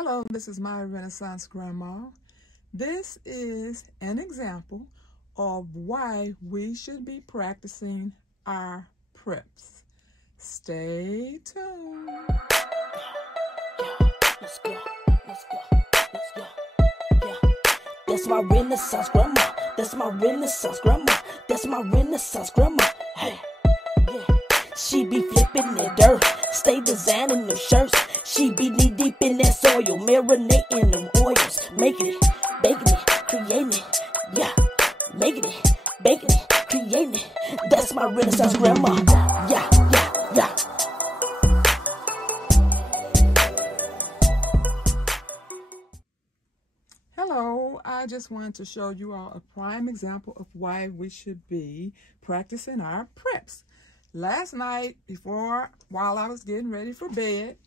Hello, this is my Renaissance Grandma. This is an example of why we should be practicing our preps. Stay tuned. Let's go. Yeah. That's my Renaissance Grandma. That's my Renaissance Grandma. That's my Renaissance Grandma. Hey. Yeah. She be flipping the dirt, stay designing the shirts. She be knee deep in that soil, marinating them oils, making it, baking it, creating it. Yeah, making it, baking it, creating it. That's my Renaissance Grandma. Yeah. Hello, I just wanted to show you all a prime example of why we should be practicing our preps. Last night, while I was getting ready for bed,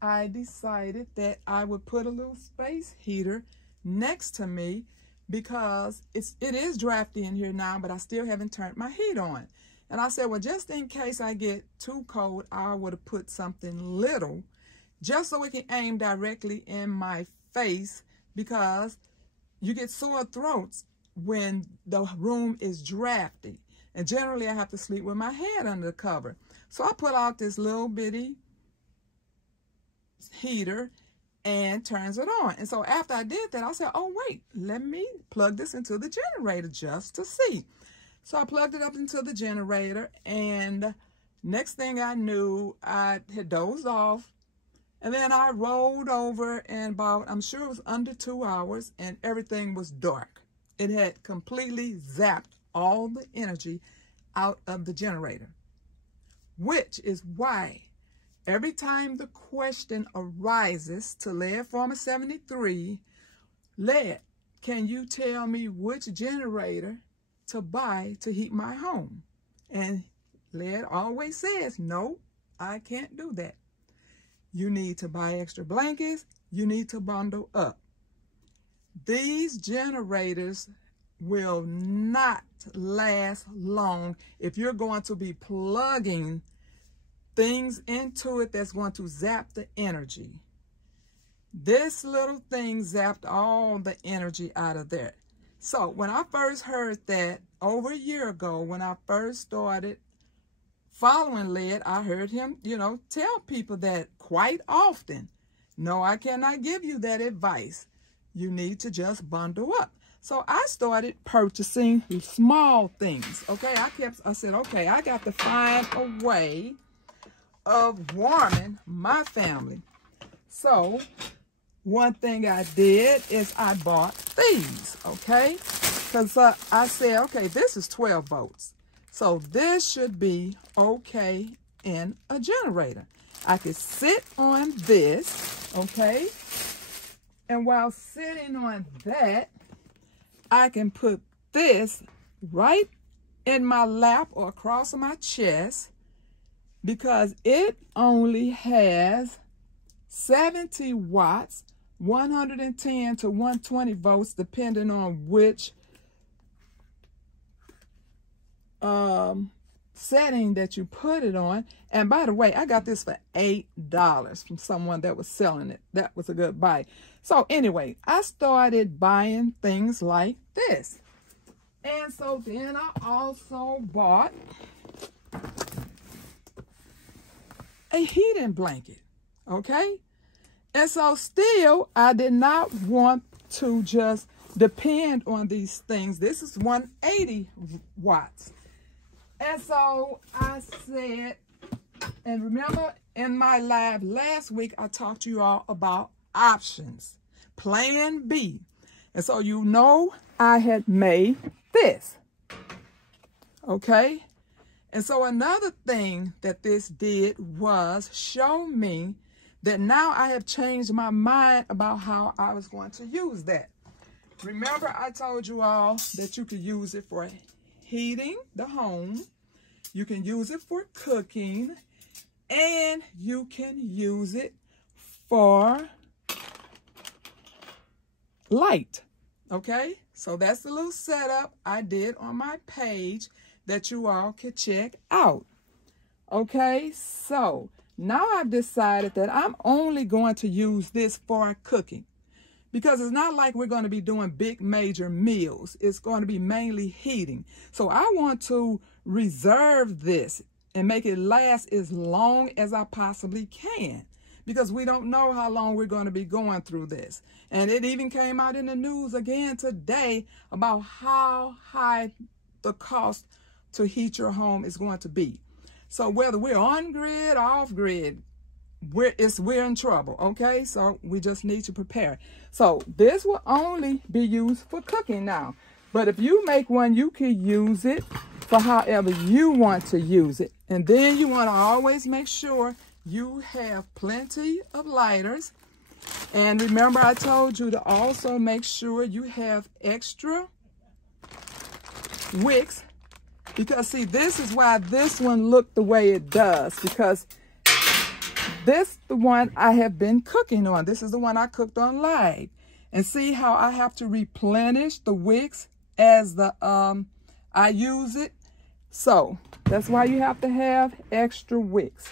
I decided that I would put a little space heater next to me because it is drafty in here now, but I still haven't turned my heat on. And I said, well, just in case I get too cold, I would have put something little just so it can aim directly in my face, because you get sore throats when the room is drafty. And generally, I have to sleep with my head under the cover. So I put out this little bitty heater and turns it on. And so after I did that, I said, oh, wait, let me plug this into the generator just to see. So I plugged it up into the generator, and next thing I knew, I had dozed off. And then I rolled over, and I'm sure it was under 2 hours, and everything was dark. It had completely zapped all the energy out of the generator, which is why every time the question arises to Lead Farmer 73, Lead, can you tell me which generator to buy to heat my home? And Lead always says, no, I can't do that. You need to buy extra blankets. You need to bundle up. These generators will not last long if you're going to be plugging things into it that's going to zap the energy. This little thing zapped all the energy out of there. So when I first heard that over a year ago, when I first started following Lead, I heard him, tell people that quite often. No, I cannot give you that advice. You need to just bundle up. So I started purchasing small things, okay? I said, okay, I got to find a way of warming my family. So one thing I did is I bought these, okay? Because I said, okay, this is 12 volts. So this should be okay in a generator. I could sit on this, okay? And while sitting on that, I can put this right in my lap or across my chest, because it only has 70 watts, 110 to 120 volts, depending on which setting that you put it on. And by the way, I got this for $8 from someone that was selling it. That was a good buy. So anyway, I started buying things like this. And so then I also bought a heating blanket, okay? And so still, I did not want to just depend on these things. This is 180 watts. And so I said, and remember in my live last week, I talked to you all about options, plan B. And so I had made this, okay? And so another thing that this did was show me that now I have changed my mind about how I was going to use that. Remember, I told you all that you could use it for heating the home, you can use it for cooking, and you can use it for light, okay? So that's the little setup I did on my page that you all could check out. Okay, so Now I've decided that I'm only going to use this for cooking, because it's not like we're going to be doing big major meals. It's going to be mainly heating. So I want to reserve this and make it last as long as I possibly can, because we don't know how long we're going to be going through this. And it even came out in the news again today about how high the cost to heat your home is going to be. So whether we're on grid or off grid, we're in trouble, okay? So we just need to prepare. So this will only be used for cooking now. But if you make one, you can use it for however you want to use it. And then you want to always make sure you have plenty of lighters. And remember, I told you to also make sure you have extra wicks, because see, this is why this one looked the way it does, because this the one I have been cooking on. This is the one I cooked on live. And see how I have to replenish the wicks as I use it. So that's why you have to have extra wicks.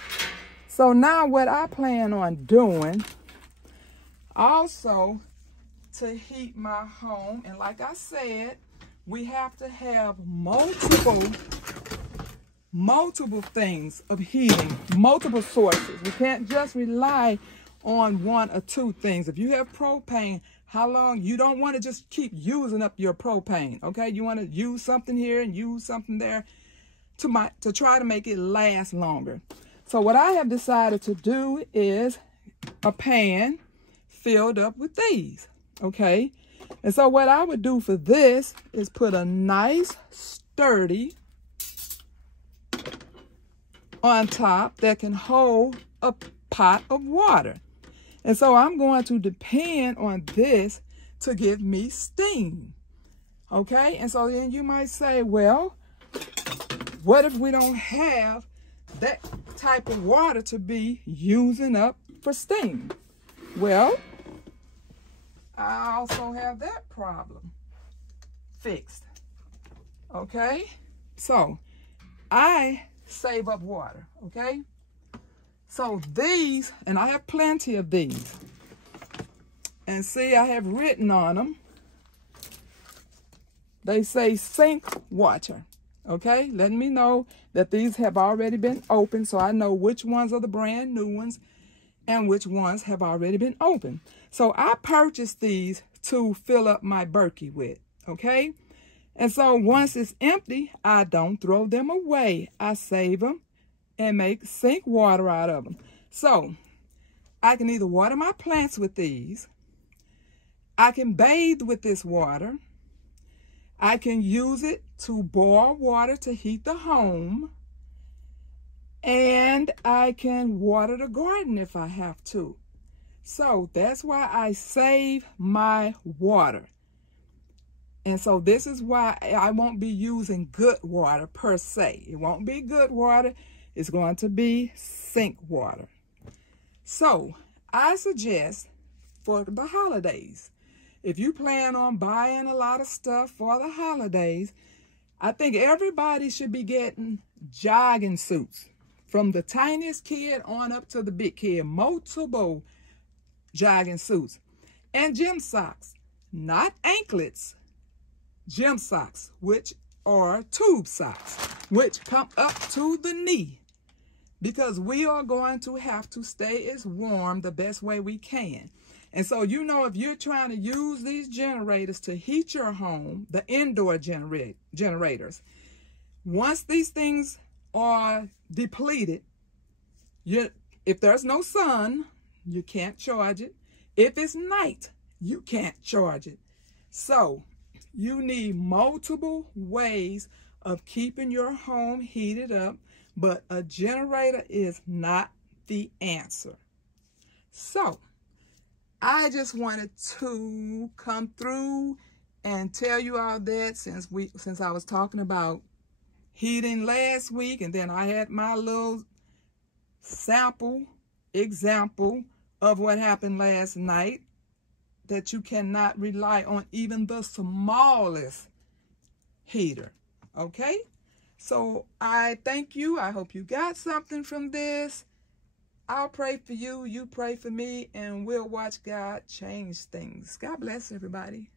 So now what I plan on doing also to heat my home, and like I said, we have to have multiple things of heating, multiple sources. We can't just rely on one or two things. If you have propane, how long? You don't want to just keep using up your propane, okay? You want to use something here and use something there to try to make it last longer. So what I have decided to do is a pan filled up with these, okay? And so what I would do for this is put a nice sturdy on top that can hold a pot of water. And so I'm going to depend on this to give me steam, okay? And so then you might say, well, what if we don't have that type of water to be using up for steam? Well, I also have that problem fixed, okay? So I save up water, okay? So these, and I have plenty of these, and see, I have written on them, they say sink water, okay? Letting me know that these have already been opened, so I know which ones are the brand new ones and which ones have already been opened. So I purchased these to fill up my Berkey with, okay? And so once it's empty, I don't throw them away. I save them and make sink water out of them. So I can either water my plants with these, I can bathe with this water, I can use it to boil water to heat the home, and I can water the garden if I have to. So that's why I save my water. And so this is why I won't be using good water per se. It won't be good water. It's going to be sink water. So I suggest for the holidays, if you plan on buying a lot of stuff for the holidays, I think everybody should be getting jogging suits. From the tiniest kid on up to the big kid, multiple jogging suits. And gym socks, not anklets, gym socks, which are tube socks, which come up to the knee, because we are going to have to stay as warm the best way we can. And so, you know, if you're trying to use these generators to heat your home, the indoor generators, once these things are depleted, if there's no sun, you can't charge it. If it's night, you can't charge it. So you need multiple ways of keeping your home heated up, but a generator is not the answer. So I just wanted to come through and tell you all that, since I was talking about heating last week, and then I had my little example of what happened last night, that you cannot rely on even the smallest heater, okay? So I thank you. I hope you got something from this. I'll pray for you, you pray for me, and we'll watch God change things. God bless everybody.